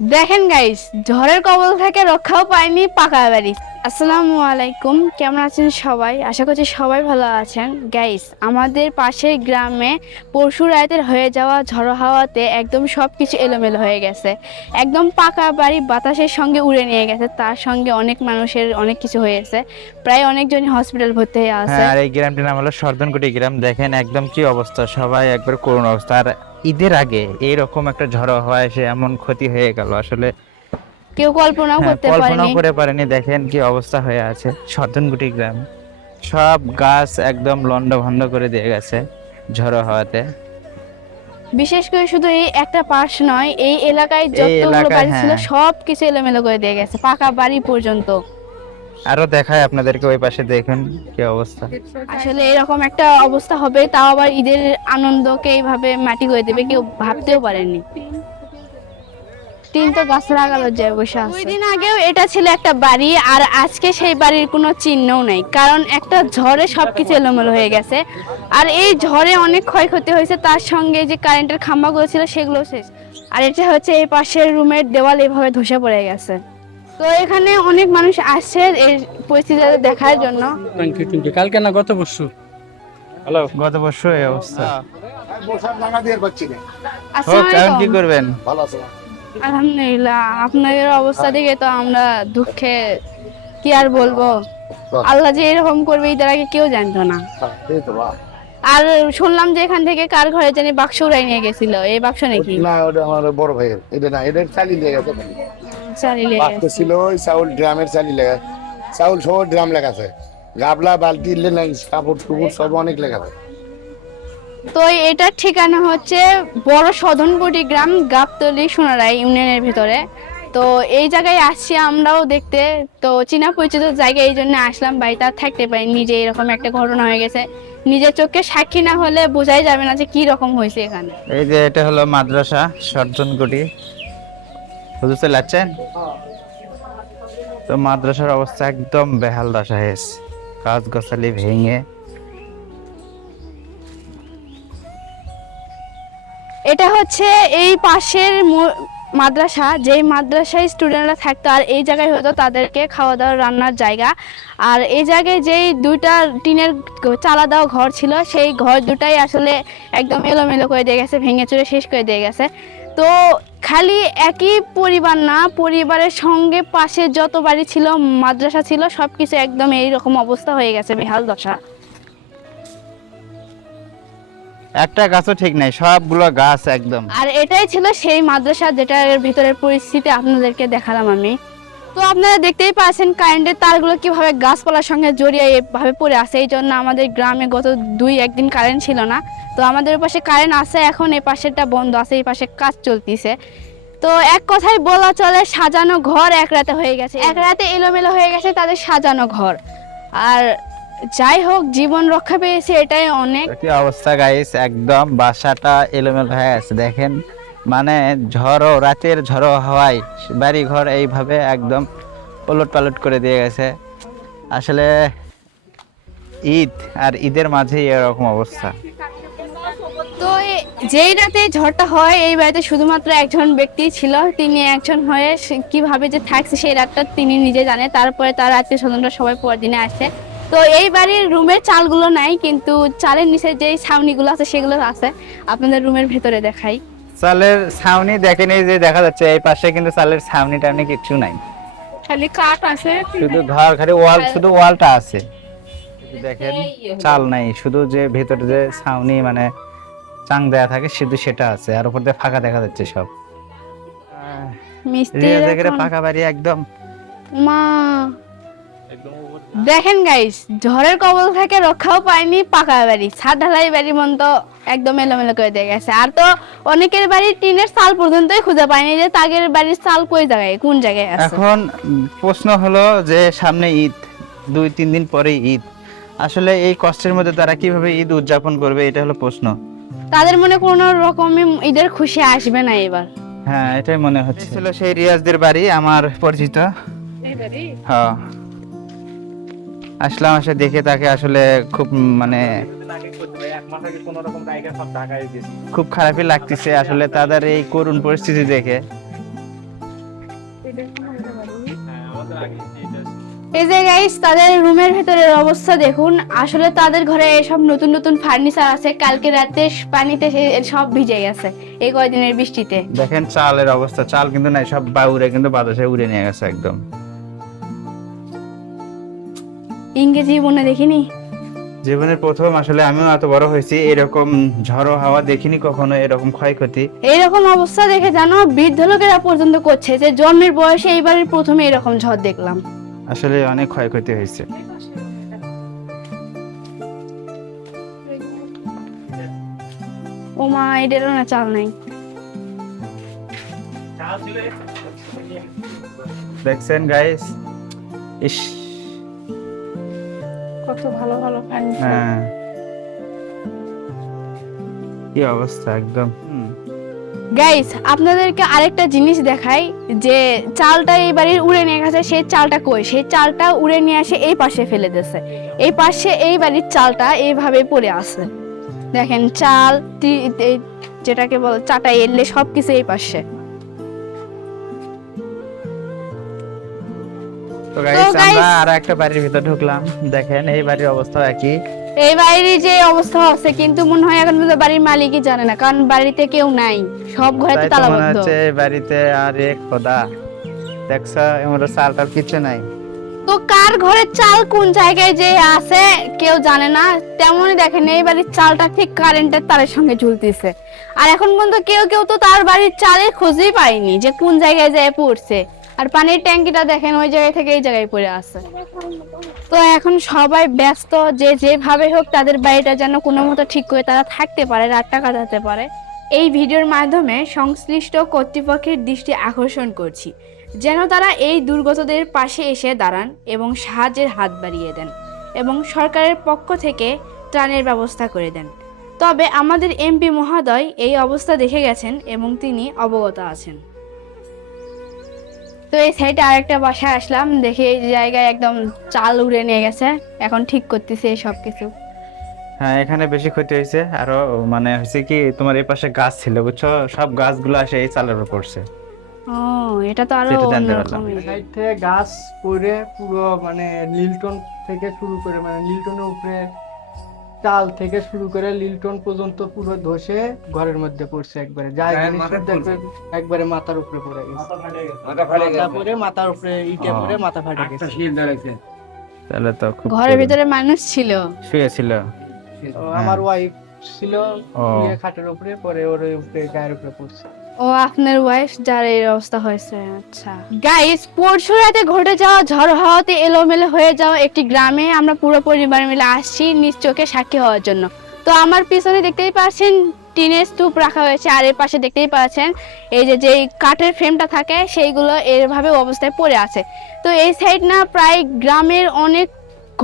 দেখেন গাইস, ঝড়ের কবল থেকে রক্ষাও পায়নি পাকা বাড়ি। আসসালামু আলাইকুম, কেমন আছেন সবাই? আশা করছি সবাই ভালো আছেন। গাইস, আমাদের পাশের গ্রামে পরশু রাতের হয়ে যাওয়া ঝড়ো হাওয়াতে একদম সবকিছু এলোমেলো হয়ে গেছে। একদম পাকা বাড়ি বাতাসের সঙ্গে উড়ে নিয়ে গেছে, তার সঙ্গে অনেক মানুষের অনেক কিছু হয়েছে। প্রায় অনেকজনই হসপিটাল ভর্তি হয়ে আছে। হ্যাঁ, আর এই গ্রামটির নাম হলো সর্দনকুটি গ্রাম। দেখেন একদম কি অবস্থা, সবাই একবার করুণ অবস্থা। আর ঈদের আগে এইরকম একটা ঝড়ো হওয়া এসে এমন ক্ষতি হয়ে গেল আসলে। কেউ কল্পনাও হ্যাঁ, করতে কল্পনাও পারেনি। করে পারেনি। দেখেন কি অবস্থা হয়ে আছে সর্দনকুটি গ্রাম। সব গাছ একদম লন্ডভন্ড করে দিয়ে গেছে ঝড়ো হওয়াতে। বিশেষ করে শুধু এই একটা পাশ নয়, এই এলাকায় এই যতগুলো এলাকায় বাড়ি ছিল হ্যাঁ, সব কিছু এলোমেলো করে দিয়ে গেছে, পাকা বাড়ি পর্যন্ত। আরো দেখায় আপনাদেরকে, ওই পাশে দেখেন কি অবস্থা। আসলে এরকম একটা অবস্থা হবে, তাও আবার ঈদের আনন্দকে এইভাবে মাটি করে দেবে, কেউ ভাবতেও পারেনি। তিন তো গাছ লাগানো যায় বসে আছে। 2 দিন আগেও এটা ছিল একটা বাড়ি, আর আজকে সেই বাড়ির কোনো চিহ্নও নাই, কারণ একটা ঝড়ে সবকিছু এলোমেলো হয়ে গেছে। আর এই ঝড়ে অনেক ক্ষয়ক্ষতি হয়েছে, তার সঙ্গে যে কারেন্টের খাম্বাগুলো ছিল সেগুলো শেষ। আর এটা হচ্ছে এই পাশের রুমের দেওয়াল এভাবে ধসে পড়ে গেছে। তো এখানে অনেক মানুষ আসছে এই পরিস্থিতি দেখার জন্য। কালকে না গত পরশু। হ্যালো, গত বছর এই অবস্থা। আসসালামু হোক, এখন কি আলাইকুম। করবেন? আলহামদুলিল্লাহ, আপনাদের অবস্থা দেখে তো আমরা দুঃখে কি আর বলবো। আল্লাহ যে এরকম করবে এটার আগে কেউ জানতো না। আর শুনলাম যে এখান থেকে কার ঘরে জানি বাক্স উড়াই নিয়ে গেছিল, এই বাক্স নাকি না, ওটা আমার বড় ভাইয়ের। এটা না, এটা চালি লেগে গেছে। চালিয়ে বাক্স ছিল ওই চাউল ড্রামের চালি লেগে, চাউল সহ ড্রাম লেখা আছে, গাবলা বালতি নাই, কাপড় টুকুর সব অনেক লেখা আছে। তো এটার ঠিকানা হচ্ছে বড় সদনকুটি গ্রাম, গাবতলী সোনারাই ইউনিয়নের ভিতরে। তো এই জায়গায় আসছি আমরাও দেখতে, তো চীনা পরিচিত জায়গায় এই জন্য আসলাম। বাড়িতে আর থাকতে পারিনি, নিজে এরকম একটা ঘটনা হয়ে গেছে। নিজের চোখে সাক্ষী না হলে বোঝাই যাবে না যে কি রকম হয়েছে এখানে। এই যে এটা হলো মাদ্রাসা সর্দনকুটি, হুজুর চালাচ্ছেন। তো মাদ্রাসার অবস্থা একদম বেহাল দশা হয়েছে, গাছ গাছালি ভেঙে। এটা হচ্ছে এই পাশের মাদ্রাসা, যেই মাদ্রাসায় স্টুডেন্টরা থাকতো, আর এই জায়গায় হতো তাদেরকে খাওয়া দাওয়া রান্নার জায়গা। আর এই জায়গায় যেই দুইটা টিনের চালা দেওয়া ঘর ছিল, সেই ঘর দুটাই আসলে একদম এলোমেলো করে দিয়ে গেছে, ভেঙে চুরে শেষ করে দিয়ে গেছে। তো খালি একই পরিবার না, পরিবারের সঙ্গে পাশে যত বাড়ি ছিল, মাদ্রাসা ছিল, সব কিছু একদম এইরকম অবস্থা হয়ে গেছে, বেহাল দশা। একটা গাছও ঠিক নাই, সবগুলো গাছ একদম। আর এটাই ছিল সেই মাদ্রাসা যেটার ভিতরের পরিস্থিতি আপনাদেরকে দেখালাম আমি। তো আপনারা দেখতেই পাচ্ছেন কারেন্টের তারগুলো কিভাবে গাছপালার সঙ্গে জড়িয়ে এভাবে পড়ে আছে। এই জন্য আমাদের গ্রামে গত 2-1 দিন কারেন্ট ছিল না। তো আমাদের পাশে কারেন্ট আছে, এখন এই পাশেরটা বন্ধ আছে, এই পাশে কাজ চলতেছে। তো এক কথায় বলা চলে, সাজানো ঘর এক রাতে হয়ে গেছে, এক রাতে এলোমেলো হয়ে গেছে তাদের সাজানো ঘর। আর যাই হোক, জীবন রক্ষা পেয়েছে, এটাই অনেক। কি অবস্থা গাইস, একদম বাসাটা এলোমেলো হয়ে আছে। দেখেন মানে ঝড়ো, রাতের ঝড়ো হাওয়ায় বাড়ি ঘর এইভাবে একদম ওলট পালট করে দিয়ে গেছে। আসলে ঈদ আর ঈদের মাঝে এরকম অবস্থা। তো যেই রাতে ঝড়টা হয়, এই বাড়িতে শুধুমাত্র একজন ব্যক্তি ছিল। তিনি একজন হয়ে কিভাবে যে থাকছে সেই রাতটা তিনি নিজে জানে। তারপরে তার আত্মীয় স্বজনরা সবাই পরের দিনে আসছে। তো এই বাড়ির রুমের চালগুলো নাই, কিন্তু চালের নিচে যে ছাউনিগুলো আছে সেগুলো আছে। আপনাদের রুমের ভেতরে দেখাই। চালের ছাউনি দেখেন, এই যে দেখা যাচ্ছে এই পাশে কিন্তু চালের ছাউনি টাউনি কিছু নাই, খালি কাঠ আছে, শুধু ঘর খালি ওয়াল, শুধু ওয়ালটা আছে। দেখেন চাল নাই, শুধু যে ভেতরে যে ছাউনি মানে চাং দেয়া থাকে শুধু সেটা আছে, আর উপর দিয়ে ফাঁকা দেখা যাচ্ছে সব। মিস্ত্রি ফাঁকা বাড়ি একদম। মা দেখেন গাইস, ঝড়ের কবল থেকে রক্ষাও পায়নি পাকা বাড়ি, ছাদ ঢালাই বাড়ি মতো একদম এলোমেলো করে দিয়ে গেছে। আর তো অনেকের বাড়ির টিনের চাল পর্যন্তই খুঁজে পায়নি যে তাদের বাড়ির চাল কই জায়গায়, কোন জায়গায় আছে। এখন প্রশ্ন হলো যে সামনে ঈদ, 2-3 দিন পরে ঈদ। আসলে এই কষ্টের মধ্যে তারা কিভাবে ঈদ উদযাপন করবে, এটা হলো প্রশ্ন। তাদের মনে কোনো রকমই ঈদের খুশি আসবে না এবার। হ্যাঁ, এটাই মনে হচ্ছে। ছিল সেই রিয়াজদের বাড়ি, আমার পরিচিত। হ্যাঁ, আসলাম, আসে দেখে তাকে আসলে খুব মানে খুব খারাপই লাগতেছে আসলে তাদের এই করুণ পরিস্থিতি দেখে। এই যে গাইস তাদের রুমের ভেতরের অবস্থা দেখুন, আসলে তাদের ঘরে সব নতুন নতুন ফার্নিচার আছে, কালকে রাতে পানিতে সব ভিজে গেছে এই কয়দিনের বৃষ্টিতে। দেখেন চালের অবস্থা, চাল কিন্তু নাই, সব বাউরে কিন্তু বাতাসে উড়ে নিয়ে গেছে একদম। ইংরেজি জীবনে দেখিনি, জীবনের প্রথম, আসলে আমিও এত বড় হয়েছি এরকম ঝড়ো হাওয়া দেখিনি কখনো, এরকম ক্ষয়ক্ষতি। এইরকম অবস্থা দেখে জানো বৃদ্ধ লোকেরা পর্যন্ত করছে যে জন্মের বয়সে এইবারের প্রথমে এরকম ঝড় দেখলাম। আসলে অনেক ক্ষয়ক্ষতি হয়েছে। ও মা, এটারও না চাল নাই। দেখছেন গাইস, ইস কত ভালো ভালো ফার্নিচার। হ্যাঁ, কি অবস্থা একদম। গাইস আপনাদেরকে আরেকটা জিনিস দেখাই, যে চালটা এই বাড়ির উড়ে নিয়ে গেছে, সেই চালটা কই? সেই চালটা উড়ে নিয়ে এসে এই পাশে ফেলে দিয়েছে। এই পাশে এই বাড়ির চালটা এইভাবে পড়ে আছে, দেখেন চাল এই যেটাকে বল চাটাই এলে সবকিছু এই পাশে। তো গাইস আমরা আর একটা বাড়ির ভিতর ঢুকলাম, দেখেন এই বাড়ির অবস্থা একই। এই বাড়ির যে অবস্থা আছে, কিন্তু মনে হয় এখন পর্যন্ত বাড়ির মালিকই জানে না, কারণ বাড়িতে কেউ নাই, সব ঘরেতে তাই তো মনে তালাবদ্ধ। হচ্ছে এই বাড়িতে আর এক খোদা, দেখছো এমন চালটার কিছু নাই। তো কার ঘরের চাল কোন জায়গায় যে আছে কেউ জানে না। তেমনই দেখেন এই বাড়ির চালটা ঠিক কারেন্টের তারের সঙ্গে ঝুলতেছে, আর এখন পর্যন্ত কেউ কেউ তো তার বাড়ির চালের খোঁজই পায়নি যে কোন জায়গায় যায় পড়ছে। আর পানির ট্যাঙ্কিটা দেখেন ওই জায়গায় থেকে এই জায়গায় পড়ে আছে। তো এখন সবাই ব্যস্ত যে যেভাবে হোক তাদের বাড়িটা যেন কোনো মতো ঠিক করে তারা থাকতে পারে, রাতটা কাটাতে পারে। এই ভিডিওর মাধ্যমে সংশ্লিষ্ট কর্তৃপক্ষের দৃষ্টি আকর্ষণ করছি, যেন তারা এই দুর্গতদের পাশে এসে দাঁড়ান এবং সাহায্যের হাত বাড়িয়ে দেন এবং সরকারের পক্ষ থেকে ত্রাণের ব্যবস্থা করে দেন। তবে আমাদের এমপি মহোদয় এই অবস্থা দেখে গেছেন এবং তিনি অবগত আছেন। তো এই সাইডে আরেকটা বাসায় আসলাম, দেখি এই জায়গায় একদম চাল উড়ে নিয়ে গেছে, এখন ঠিক করতেছে এই সব কিছু। হ্যাঁ, এখানে বেশি ক্ষতি হয়েছে। আরো মানে হয়েছে কি, তোমার এই পাশে গাছ ছিল বুঝছো, সব গাছগুলো আসে এই চালের উপর পড়ছে। ও, এটা তো আরো যেটা জানতে পারলাম। অন্যরকমই। সাইড থেকে গাছ পড়ে পুরো মানে লিল্টন থেকে শুরু করে মানে লিল্টনের উপরে চাল থেকে শুরু করে লিল্টন পর্যন্ত পুরো ধসে ঘরের মধ্যে পড়ছে একবারে, যা জিনিস সব দেখবে একবারে মাথার উপরে পড়ে গেছে, মাথা পড়ে মাথার উপরে ইটে পড়ে মাথা ফাটে গেছে। তাহলে তো খুব ঘরের ভিতরে মানুষ ছিল? শুয়েছিল। তো আমার ওয়াইফ ছিল ও। শুয়ে খাটের উপরে, পরে ওর উপরে গায়ের উপরে পড়ছে। ও, আপনার ওয়াইফ যার এই অবস্থা হয়েছে। আচ্ছা গাইস, পরশু রাতে ঘটে যাওয়া ঝড় হাওয়াতে এলোমেলো হয়ে যাওয়া একটি গ্রামে আমরা পুরো পরিবার মিলে আসছি নিজ চোখে সাক্ষী হওয়ার জন্য। তো আমার পিছনে দেখতেই পাচ্ছেন টিনের স্তূপ রাখা হয়েছে, আর এর পাশে দেখতেই পাচ্ছেন এই যে যেই কাঠের ফ্রেমটা থাকে সেইগুলো এভাবে অবস্থায় পড়ে আছে। তো এই সাইড না প্রায় গ্রামের অনেক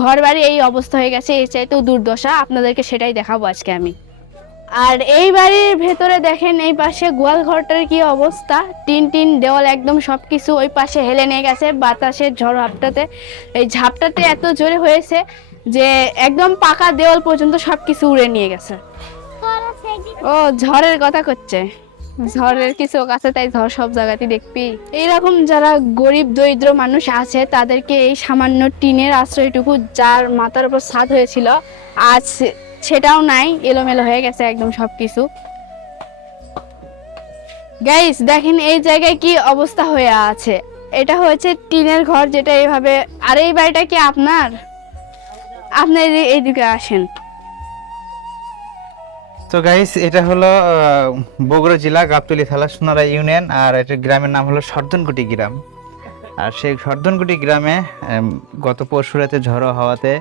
ঘর বাড়ি এই অবস্থা হয়ে গেছে, এই চাইতেও দুর্দশা, আপনাদেরকে সেটাই দেখাবো আজকে আমি। আর এই বাড়ির ভেতরে দেখেন এই পাশে গোয়াল ঘরটার কি অবস্থা, টিন টিন দেওয়াল একদম সবকিছু ওই পাশে হেলে নিয়ে গেছে বাতাসের ঝড় ঝাপটাতে। এই ঝাপটাতে এত জোরে হয়েছে যে একদম পাকা দেওয়াল পর্যন্ত সবকিছু উড়ে নিয়ে গেছে। ও, ঝড়ের কথা করছে, ঝড়ের কিছু কাছে তাই ঝড় সব জায়গাতেই দেখবি। এইরকম যারা গরিব দরিদ্র মানুষ আছে তাদেরকে এই সামান্য টিনের আশ্রয়টুকু, যার মাথার উপর ছাদ হয়েছিল, আজ সেটাও নাই, এলোমেলো হয়ে গেছে একদম সবকিছু। গাইস দেখেন এই জায়গায় কি অবস্থা হয়ে আছে, এটা হচ্ছে টিনের ঘর যেটা এইভাবে। আর এই বাড়িটা কি আপনার? আপনার এইদিকে আসেন। তো গাইস, এটা হলো বগুড়া জেলা গাবতলী থানা সোনারা ইউনিয়ন, আর এটা গ্রামের নাম হলো সর্দনকুটি গ্রাম। আর সেই সর্দনকুটি গ্রামে গত পরশু রাতে ঝড়ো হাওয়াতে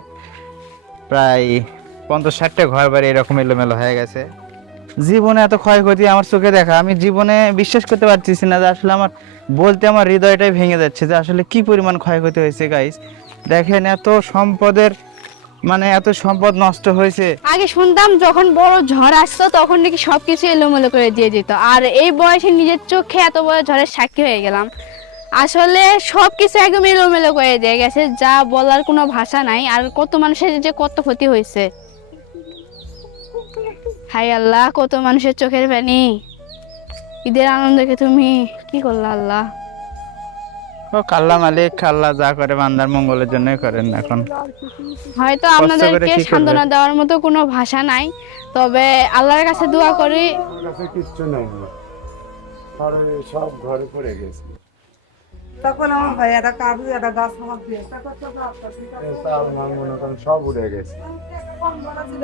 প্রায় 50-60টা ঘর বাড়ি এরকম এলোমেলো হয়ে গেছে। জীবনে এত ক্ষয়ক্ষতি আমার চোখে দেখা, আমি জীবনে বিশ্বাস করতে পারতেছি না যে আসলে আমার বলতে আমার হৃদয়টাই ভেঙে যাচ্ছে যে আসলে কি পরিমাণ ক্ষয়ক্ষতি হয়েছে। গাইস দেখেন, এত সম্পদের মানে এত সম্পদ নষ্ট হয়েছে। আগে শুনতাম যখন বড় ঝড় আসতো তখন নাকি সবকিছু এলোমেলো করে দিয়ে যেত, আর এই বয়সে নিজের চোখে এত বড় ঝড়ের সাক্ষী হয়ে গেলাম। আসলে সবকিছু একদম এলোমেলো করে দিয়ে গেছে, যা বলার কোনো ভাষা নাই। আর কত মানুষের যে কত ক্ষতি হয়েছে, হাই আল্লাহ, কত মানুষের চোখের পানি। ঈদের আনন্দকে তুমি কি করলা আল্লাহ। ও আল্লাহ মালিক, আল্লাহ যা করে বান্দার মঙ্গলের জন্যই করেন। এখন হয়তো করে আপনাদেরকে কি করবে? সান্ত্বনা দেওয়ার মতো কোনো ভাষা নাই, তবে আল্লাহর কাছে দোয়া করি। আমার কাছে কিচ্ছু নেই, আর সব ঘরে পড়ে গেছে। তখন আমার ভাই একটা কাবু একটা গাছ মাছ দিয়ে তারপর তো এই চাল ধান মনে করেন সব উড়ে গেছে। কম বলা ছিল